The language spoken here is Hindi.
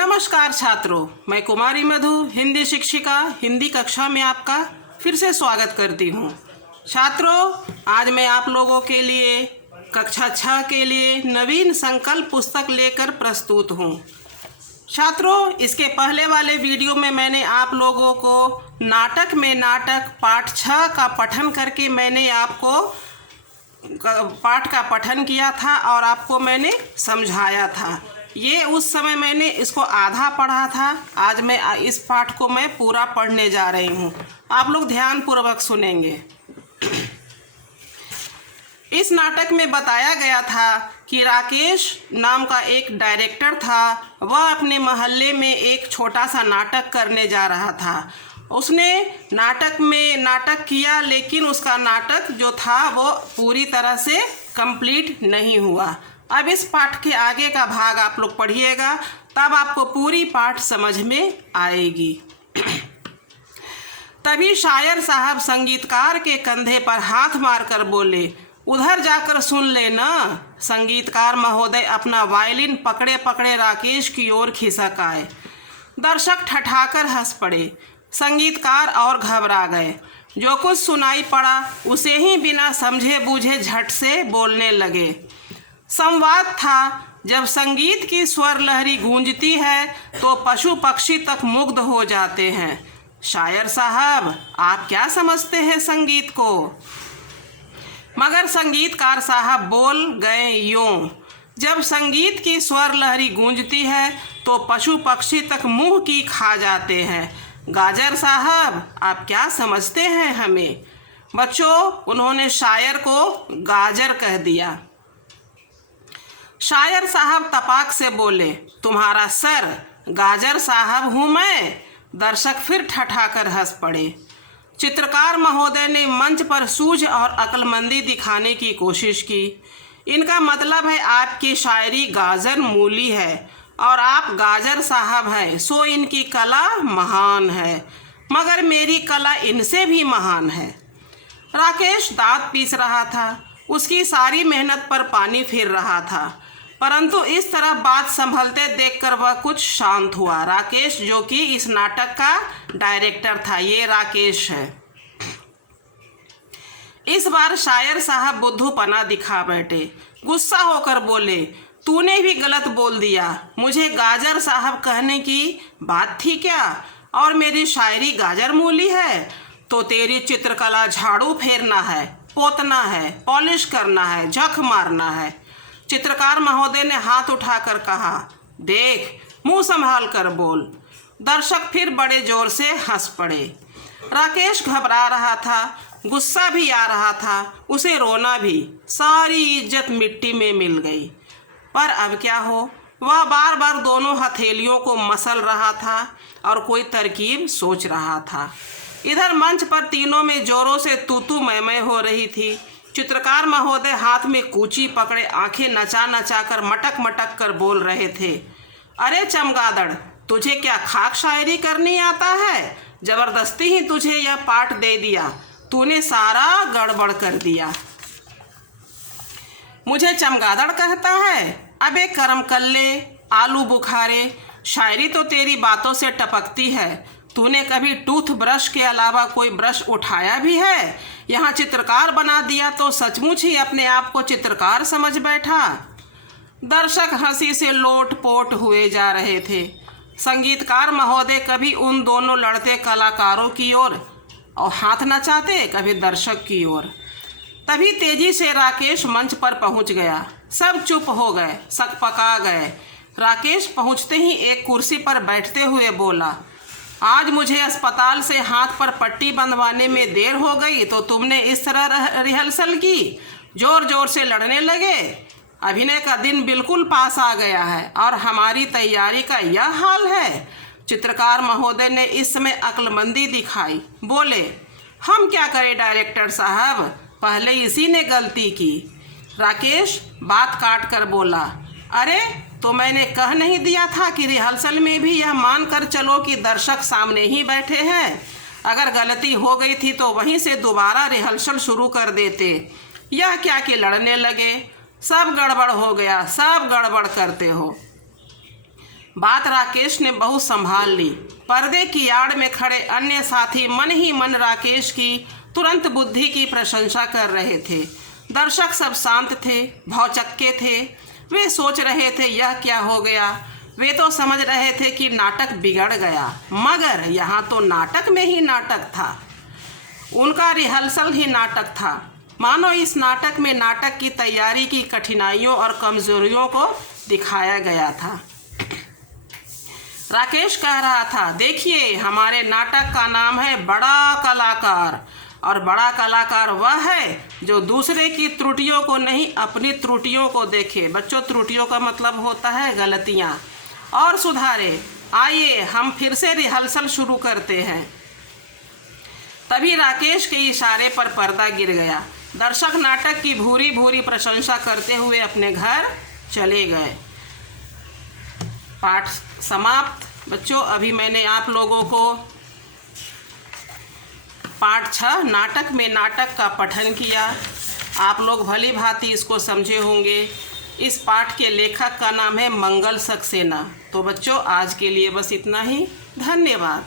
नमस्कार छात्रों, मैं कुमारी मधु हिंदी शिक्षिका हिंदी कक्षा में आपका फिर से स्वागत करती हूँ। छात्रों, आज मैं आप लोगों के लिए कक्षा 6 के लिए नवीन संकल्प पुस्तक लेकर प्रस्तुत हूँ। छात्रों, इसके पहले वाले वीडियो में मैंने आप लोगों को नाटक में नाटक पाठ 6 का पठन करके मैंने आपको पाठ का पठन किया था और आपको मैंने समझाया था। ये उस समय मैंने इसको आधा पढ़ा था। आज मैं इस पाठ को मैं पूरा पढ़ने जा रही हूँ। आप लोग ध्यानपूर्वक सुनेंगे। इस नाटक में बताया गया था कि राकेश नाम का एक डायरेक्टर था। वह अपने मोहल्ले में एक छोटा सा नाटक करने जा रहा था। उसने नाटक किया, लेकिन उसका नाटक जो था वो पूरी तरह से कंप्लीट नहीं हुआ। अब इस पाठ के आगे का भाग आप लोग पढ़िएगा, तब आपको पूरी पाठ समझ में आएगी। तभी शायर साहब संगीतकार के कंधे पर हाथ मारकर बोले, उधर जाकर सुन लेना। संगीतकार महोदय अपना वायलिन पकड़े पकड़े राकेश की ओर खिसक आए। दर्शक ठठाकर हंस पड़े। संगीतकार और घबरा गए। जो कुछ सुनाई पड़ा उसे ही बिना समझे बूझे झट से बोलने लगे। संवाद था, जब संगीत की स्वर लहरी गूंजती है तो पशु पक्षी तक मुग्ध हो जाते हैं। शायर साहब, आप क्या समझते हैं संगीत को? मगर संगीतकार साहब बोल गए यूं, जब संगीत की स्वर लहरी गूंजती है तो पशु पक्षी तक मुंह की खा जाते हैं। गाजर साहब, आप क्या समझते हैं हमें? बच्चों, उन्होंने शायर को गाजर कह दिया। शायर साहब तपाक से बोले, तुम्हारा सर गाजर साहब हूँ मैं। दर्शक फिर ठठाकर हंस पड़े। चित्रकार महोदय ने मंच पर सूझ और अक्लमंदी दिखाने की कोशिश की। इनका मतलब है आपकी शायरी गाजर मूली है और आप गाजर साहब हैं, सो इनकी कला महान है, मगर मेरी कला इनसे भी महान है। राकेश दांत पीस रहा था। उसकी सारी मेहनत पर पानी फिर रहा था, परंतु इस तरह बात संभलते देखकर वह कुछ शांत हुआ। राकेश, जो कि इस नाटक का डायरेक्टर था, ये राकेश है। इस बार शायर साहब बुद्धूपना दिखा बैठे। गुस्सा होकर बोले, तूने भी गलत बोल दिया। मुझे गाजर साहब कहने की बात थी क्या? और मेरी शायरी गाजर मूली है तो तेरी चित्रकला झाड़ू फेरना है, पोतना है, पॉलिश करना है, झक मारना है। चित्रकार महोदय ने हाथ उठाकर कहा, देख, मुंह संभाल कर बोल। दर्शक फिर बड़े जोर से हंस पड़े। राकेश घबरा रहा था, गुस्सा भी आ रहा था, उसे रोना भी। सारी इज्जत मिट्टी में मिल गई। पर अब क्या हो? वह बार बार दोनों हथेलियों को मसल रहा था और कोई तरकीब सोच रहा था। इधर मंच पर तीनों में जोरों से तू मैं मैं हो रही थी। चित्रकार महोदय हाथ में कूची पकड़े आंखें नचा नचा कर मटक मटक कर बोल रहे थे, अरे चमगादड़, तुझे क्या खाक शायरी करनी आता है? जबरदस्ती ही तुझे यह पाठ दे दिया, तूने सारा गड़बड़ कर दिया। मुझे चमगादड़ कहता है? अबे करम कल्ले, आलू बुखारे, शायरी तो तेरी बातों से टपकती है। तूने कभी टूथ ब्रश के अलावा कोई ब्रश उठाया भी है? यहाँ चित्रकार बना दिया तो सचमुच ही अपने आप को चित्रकार समझ बैठा। दर्शक हंसी से लोट पोट हुए जा रहे थे। संगीतकार महोदय कभी उन दोनों लड़ते कलाकारों की ओर और हाथ नचाते, कभी दर्शक की ओर। तभी तेजी से राकेश मंच पर पहुंच गया। सब चुप हो गए, सकपका गए। राकेश पहुंचते ही एक कुर्सी पर बैठते हुए बोला, आज मुझे अस्पताल से हाथ पर पट्टी बंधवाने में देर हो गई तो तुमने इस तरह रिहर्सल की, जोर जोर से लड़ने लगे। अभिनय का दिन बिल्कुल पास आ गया है और हमारी तैयारी का यह हाल है। चित्रकार महोदय ने इस समय अक्लमंदी दिखाई। बोले, हम क्या करें डायरेक्टर साहब, पहले इसी ने गलती की। राकेश बात काट कर बोला, अरे तो मैंने कह नहीं दिया था कि रिहर्सल में भी यह मान कर चलो कि दर्शक सामने ही बैठे हैं। अगर गलती हो गई थी तो वहीं से दोबारा रिहर्सल शुरू कर देते। यह क्या कि लड़ने लगे, सब गड़बड़ हो गया, सब गड़बड़ करते हो। बात राकेश ने बहुत संभाल ली। पर्दे की आड़ में खड़े अन्य साथी मन ही मन राकेश की तुरंत बुद्धि की प्रशंसा कर रहे थे। दर्शक सब शांत थे, भौचक्के थे। वे सोच रहे थे यह क्या हो गया। वे तो समझ रहे थे कि नाटक बिगड़ गया, मगर यहाँ तो नाटक में ही नाटक था। उनका रिहर्सल ही नाटक था। मानो इस नाटक में नाटक की तैयारी की कठिनाइयों और कमजोरियों को दिखाया गया था। राकेश कह रहा था, देखिए हमारे नाटक का नाम है बड़ा कलाकार, और बड़ा कलाकार वह है जो दूसरे की त्रुटियों को नहीं, अपनी त्रुटियों को देखे। बच्चों, त्रुटियों का मतलब होता है गलतियाँ, और सुधारे। आइए हम फिर से रिहर्सल शुरू करते हैं। तभी राकेश के इशारे पर पर्दा गिर गया। दर्शक नाटक की भूरी भूरी प्रशंसा करते हुए अपने घर चले गए। पाठ समाप्त। बच्चों, अभी मैंने आप लोगों को पाठ 6 नाटक में नाटक का पठन किया। आप लोग भली भांति इसको समझे होंगे। इस पाठ के लेखक का नाम है मंगल सक्सेना। तो बच्चों, आज के लिए बस इतना ही। धन्यवाद।